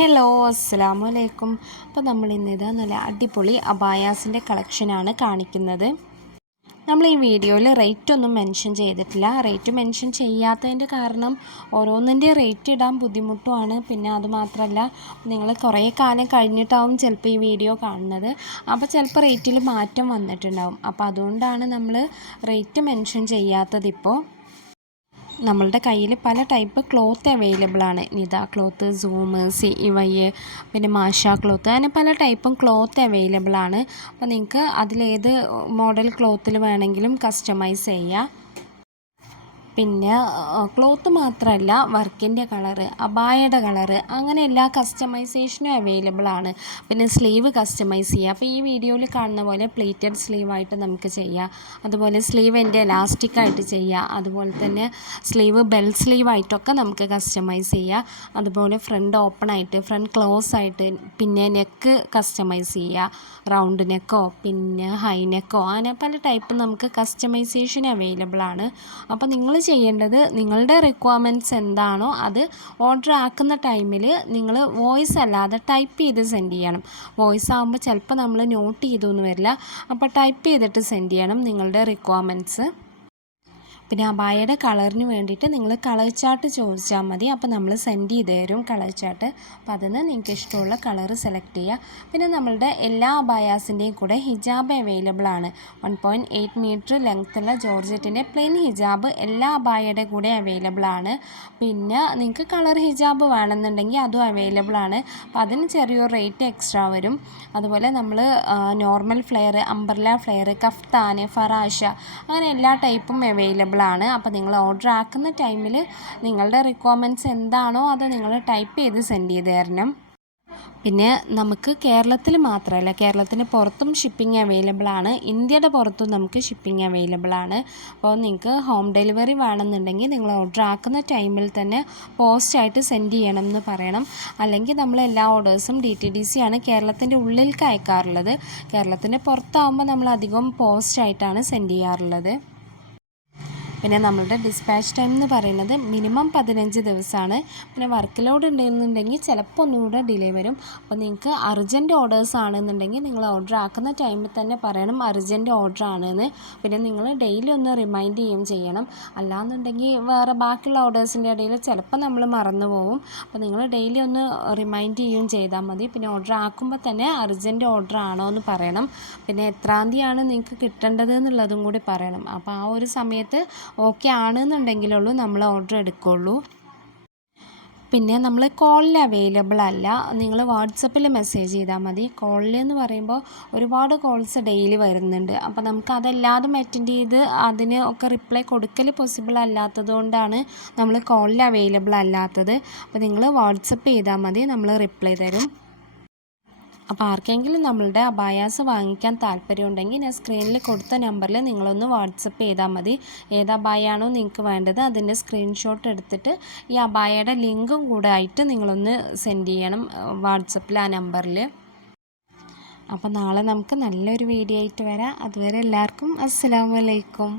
Hello അസ്സലാമു അലൈക്കും. അപ്പോൾ നമ്മളിന്നിത് നല്ല അടിപൊളി അബായാസിൻ്റെ കളക്ഷനാണ് കാണിക്കുന്നത്. നമ്മൾ ഈ വീഡിയോയിൽ റേറ്റ് ഒന്നും മെൻഷൻ ചെയ്തിട്ടില്ല. റേറ്റ് മെൻഷൻ ചെയ്യാത്തതിൻ്റെ കാരണം ഓരോന്നിൻ്റെ റേറ്റ് ഇടാൻ ബുദ്ധിമുട്ടുമാണ്. പിന്നെ അതുമാത്രമല്ല, നിങ്ങൾ കുറേ കാലം കഴിഞ്ഞിട്ടാവും ചിലപ്പോൾ ഈ വീഡിയോ കാണുന്നത്. അപ്പോൾ ചിലപ്പോൾ റേറ്റിൽ മാറ്റം വന്നിട്ടുണ്ടാവും. അപ്പോൾ അതുകൊണ്ടാണ് നമ്മൾ റേറ്റ് മെൻഷൻ ചെയ്യാത്തതിപ്പോൾ. നമ്മളുടെ കയ്യിൽ പല ടൈപ്പ് ക്ലോത്ത് അവൈലബിൾ ആണ്. നിത ക്ലോത്ത്, സൂം, CY, പിന്നെ മാഷ ക്ലോത്ത്, അങ്ങനെ പല ടൈപ്പും ക്ലോത്ത് അവൈലബിൾ ആണ്. അപ്പോൾ നിങ്ങൾക്ക് അതിലേത് മോഡൽ ക്ലോത്തിൽ വേണമെങ്കിലും കസ്റ്റമൈസ് ചെയ്യാം. പിന്നെ ക്ലോത്ത് മാത്രമല്ല, വർക്കിൻ്റെ കളറ്, അബായയുടെ കളറ്, അങ്ങനെ എല്ലാ കസ്റ്റമൈസേഷനും അവൈലബിൾ ആണ്. പിന്നെ സ്ലീവ് കസ്റ്റമൈസ് ചെയ്യുക. അപ്പോൾ ഈ വീഡിയോയിൽ കാണുന്ന പോലെ പ്ലേറ്റഡ് സ്ലീവായിട്ട് നമുക്ക് ചെയ്യാം. അതുപോലെ സ്ലീവിൻ്റെ എലാസ്റ്റിക്കായിട്ട് ചെയ്യാം. അതുപോലെ തന്നെ സ്ലീവ് ബെൽ സ്ലീവായിട്ടൊക്കെ നമുക്ക് കസ്റ്റമൈസ് ചെയ്യാം. അതുപോലെ ഫ്രണ്ട് ഓപ്പൺ ആയിട്ട്, ഫ്രണ്ട് ക്ലോസ് ആയിട്ട്, പിന്നെ നെക്ക് കസ്റ്റമൈസ് ചെയ്യുക. റൗണ്ട് നെക്കോ പിന്നെ ഹൈ നെക്കോ, അങ്ങനെ പല ടൈപ്പ് നമുക്ക് കസ്റ്റമൈസേഷൻ അവൈലബിൾ ആണ്. അപ്പോൾ നിങ്ങൾ ചെയ്യേണ്ടത്, നിങ്ങളുടെ റിക്വയർമെൻറ്റ്സ് എന്താണോ അത് ഓർഡർ ആക്കുന്ന ടൈമിൽ നിങ്ങൾ വോയിസ് അല്ലാതെ ടൈപ്പ് ചെയ്ത് സെൻഡ് ചെയ്യണം. വോയിസ് ആകുമ്പോൾ ചിലപ്പോൾ നമ്മൾ നോട്ട് ചെയ്തൊന്നും വരില്ല. അപ്പോൾ ടൈപ്പ് ചെയ്തിട്ട് സെൻഡ് ചെയ്യണം നിങ്ങളുടെ റിക്വയർമെൻറ്റ്സ്. പിന്നെ അബായയുടെ കളറിന് വേണ്ടിയിട്ട് നിങ്ങൾ കളർ ചാർട്ട് ചോദിച്ചാൽ മതി. അപ്പോൾ നമ്മൾ സെൻഡ് ചെയ്ത് തരും കളർ ചാർട്ട്. അപ്പോൾ അതിൽ നിന്ന് നിങ്ങൾക്ക് ഇഷ്ടമുള്ള കളർ സെലക്ട് ചെയ്യുക. പിന്നെ നമ്മളുടെ എല്ലാ അബായാസിൻ്റെയും കൂടെ ഹിജാബ് അവൈലബിൾ ആണ്. 1.8 മീറ്റർ ലെങ്ത്തുള്ള ജോർജറ്റിൻ്റെ പ്ലെയിൻ ഹിജാബ് എല്ലാ അബായയുടെ കൂടെ അവൈലബിൾ ആണ്. പിന്നെ നിങ്ങൾക്ക് കളർ ഹിജാബ് വേണമെന്നുണ്ടെങ്കിൽ അതും അവൈലബിൾ ആണ്. അപ്പോൾ അതിന് ചെറിയൊരു റേറ്റ് എക്സ്ട്രാ വരും. അതുപോലെ നമ്മൾ normal flare, umbrella flare, kaftan, ഫറാഷ, അങ്ങനെ എല്ലാ ടൈപ്പും അവൈലബിൾ ആണ്. അപ്പോൾ നിങ്ങൾ ഓർഡർ ആക്കുന്ന ടൈമിൽ നിങ്ങളുടെ റിക്വയർമെൻറ്റ്സ് എന്താണോ അത് നിങ്ങൾ ടൈപ്പ് ചെയ്ത് സെൻഡ് ചെയ്ത് തരണം. പിന്നെ നമുക്ക് കേരളത്തിൽ മാത്രമല്ല, കേരളത്തിന് പുറത്തും ഷിപ്പിംഗ് അവൈലബിൾ ആണ്. ഇന്ത്യയുടെ പുറത്തും നമുക്ക് ഷിപ്പിംഗ് അവൈലബിൾ ആണ്. അപ്പോൾ നിങ്ങൾക്ക് ഹോം ഡെലിവറി വേണമെന്നുണ്ടെങ്കിൽ നിങ്ങൾ ഓർഡർ ആക്കുന്ന ടൈമിൽ തന്നെ പോസ്റ്റായിട്ട് സെൻഡ് ചെയ്യണം എന്ന് പറയണം. അല്ലെങ്കിൽ നമ്മൾ എല്ലാ ഓർഡേഴ്സും DTDC ആണ് കേരളത്തിൻ്റെ ഉള്ളിലേക്ക് അയക്കാറുള്ളത്. കേരളത്തിൻ്റെ പുറത്താകുമ്പോൾ നമ്മൾ അധികം പോസ്റ്റായിട്ടാണ് സെൻഡ് ചെയ്യാറുള്ളത്. പിന്നെ നമ്മളുടെ ഡിസ്പാച്ച് ടൈം എന്ന് പറയുന്നത് മിനിമം 15 ദിവസമാണ്. പിന്നെ വർക്ക് ലോഡ് ഉണ്ടെന്നുണ്ടെങ്കിൽ ചിലപ്പോൾ ഒന്നുകൂടെ ഡിലേ വരും. അപ്പോൾ നിങ്ങൾക്ക് അർജൻറ്റ് ഓർഡേഴ്സ് ആണെന്നുണ്ടെങ്കിൽ നിങ്ങൾ ഓർഡർ ആക്കുന്ന ടൈമിൽ തന്നെ പറയണം അർജൻറ്റ് ഓർഡർ ആണെന്ന്. പിന്നെ നിങ്ങൾ ഡെയിലി ഒന്ന് റിമൈൻഡ് ചെയ്യുകയും ചെയ്യണം. അല്ലാന്നുണ്ടെങ്കിൽ വേറെ ബാക്കിയുള്ള ഓർഡേഴ്സിൻ്റെ ഇടയിൽ ചിലപ്പോൾ നമ്മൾ മറന്നു പോകും. അപ്പോൾ നിങ്ങൾ ഡെയിലി ഒന്ന് റിമൈൻഡ് ചെയ്യുകയും ചെയ്താൽ മതി. പിന്നെ ഓർഡർ ആക്കുമ്പോൾ തന്നെ അർജൻറ്റ് ഓർഡർ ആണോ എന്ന് പറയണം. പിന്നെ എത്രാം തീയതിയാണ് നിങ്ങൾക്ക് കിട്ടേണ്ടത് എന്നുള്ളതും കൂടി പറയണം. അപ്പോൾ ആ ഒരു സമയത്ത് ഓക്കെ ആണെന്നുണ്ടെങ്കിലുള്ളൂ നമ്മൾ ഓർഡർ എടുക്കുകയുള്ളൂ. പിന്നെ നമ്മൾ കോളിൽ അവൈലബിൾ അല്ല. നിങ്ങൾ വാട്സപ്പിൽ മെസ്സേജ് ചെയ്താൽ മതി. കോളിൽ എന്ന് പറയുമ്പോൾ ഒരുപാട് കോൾസ് ഡെയിലി വരുന്നുണ്ട്. അപ്പോൾ നമുക്ക് അതെല്ലാതും അറ്റൻഡ് ചെയ്ത് അതിന് ഒക്കെ റിപ്ലൈ കൊടുക്കൽ പോസിബിൾ അല്ലാത്തത് കൊണ്ടാണ് നമ്മൾ കോളിൽ അവൈലബിൾ അല്ലാത്തത്. അപ്പോൾ നിങ്ങൾ വാട്സപ്പ് ചെയ്താൽ മതി, നമ്മൾ റിപ്ലൈ തരും. അപ്പോൾ ആർക്കെങ്കിലും നമ്മളുടെ അബായാസ് വാങ്ങിക്കാൻ താല്പര്യമുണ്ടെങ്കിൽ ഞാൻ സ്ക്രീനിൽ കൊടുത്ത നമ്പറിൽ നിങ്ങളൊന്ന് വാട്സപ്പ് ചെയ്താൽ മതി. ഏത് അബായാണോ നിങ്ങൾക്ക് വേണ്ടത് അതിൻ്റെ സ്ക്രീൻഷോട്ട് എടുത്തിട്ട് ഈ അബായയുടെ ലിങ്കും കൂടെ ആയിട്ട് നിങ്ങളൊന്ന് സെൻഡ് ചെയ്യണം വാട്സപ്പിൽ ആ നമ്പറിൽ. അപ്പോൾ നാളെ നമുക്ക് നല്ലൊരു വീഡിയോ ആയിട്ട് വരാം. അതുവരെ എല്ലാവർക്കും അസ്സലാമു അലൈക്കും.